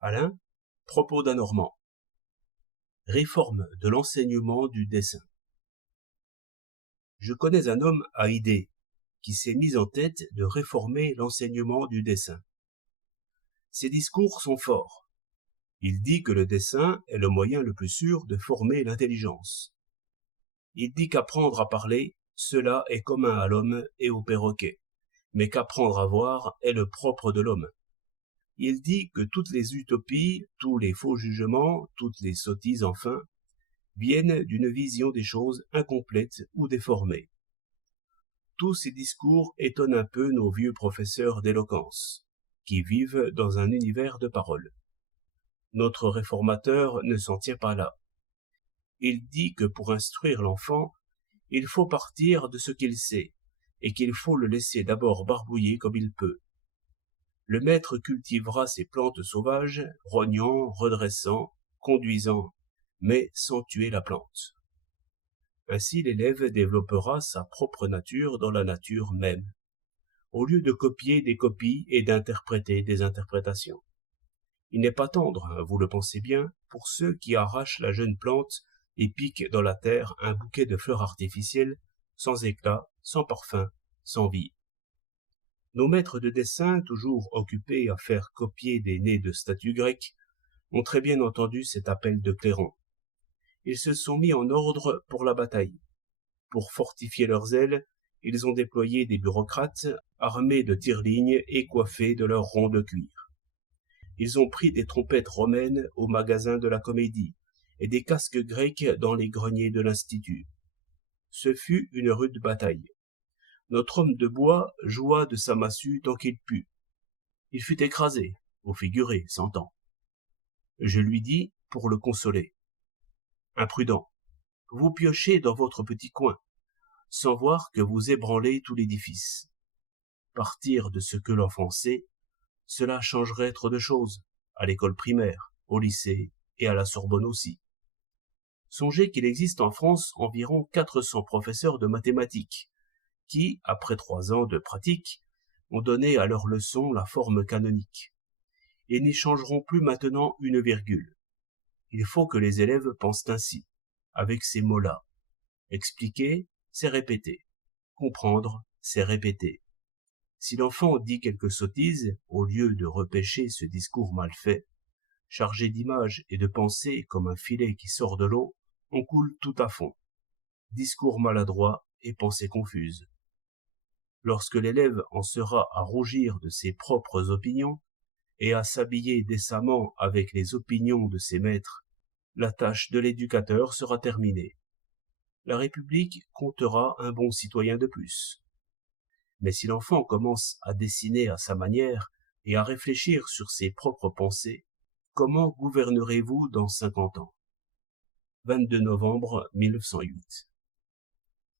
Alain, propos d'un Normand. Réforme de l'enseignement du dessin. Je connais un homme à idées qui s'est mis en tête de réformer l'enseignement du dessin. Ses discours sont forts. Il dit que le dessin est le moyen le plus sûr de former l'intelligence. Il dit qu'apprendre à parler, cela est commun à l'homme et au perroquet, mais qu'apprendre à voir est le propre de l'homme. Il dit que toutes les utopies, tous les faux jugements, toutes les sottises enfin, viennent d'une vision des choses incomplète ou déformée. Tous ces discours étonnent un peu nos vieux professeurs d'éloquence, qui vivent dans un univers de paroles. Notre réformateur ne s'en tient pas là. Il dit que pour instruire l'enfant, il faut partir de ce qu'il sait, et qu'il faut le laisser d'abord barbouiller comme il peut. Le maître cultivera ses plantes sauvages, rognant, redressant, conduisant, mais sans tuer la plante. Ainsi l'élève développera sa propre nature dans la nature même, au lieu de copier des copies et d'interpréter des interprétations. Il n'est pas tendre, vous le pensez bien, pour ceux qui arrachent la jeune plante et piquent dans la terre un bouquet de fleurs artificielles, sans éclat, sans parfum, sans vie. Nos maîtres de dessin, toujours occupés à faire copier des nez de statues grecques, ont très bien entendu cet appel de clairon. Ils se sont mis en ordre pour la bataille. Pour fortifier leurs ailes, ils ont déployé des bureaucrates armés de tire-lignes et coiffés de leurs ronds de cuir. Ils ont pris des trompettes romaines au magasin de la Comédie et des casques grecs dans les greniers de l'Institut. Ce fut une rude bataille. Notre homme de bois joua de sa massue tant qu'il put. Il fut écrasé, au figuré, s'entend. Je lui dis, pour le consoler: Imprudent, vous piochez dans votre petit coin, sans voir que vous ébranlez tout l'édifice. Partir de ce que l'enfant sait, cela changerait trop de choses, à l'école primaire, au lycée et à la Sorbonne aussi. Songez qu'il existe en France environ 400 professeurs de mathématiques, qui, après 3 ans de pratique, ont donné à leurs leçons la forme canonique. Ils n'y changeront plus maintenant une virgule. Il faut que les élèves pensent ainsi, avec ces mots-là. Expliquer, c'est répéter. Comprendre, c'est répéter. Si l'enfant dit quelque sottise, au lieu de repêcher ce discours mal fait, chargé d'images et de pensées comme un filet qui sort de l'eau, on coule tout à fond. Discours maladroit et pensées confuses. Lorsque l'élève en sera à rougir de ses propres opinions et à s'habiller décemment avec les opinions de ses maîtres, la tâche de l'éducateur sera terminée. La République comptera un bon citoyen de plus. Mais si l'enfant commence à dessiner à sa manière et à réfléchir sur ses propres pensées, comment gouvernerez-vous dans 50 ans? 22 novembre 1908.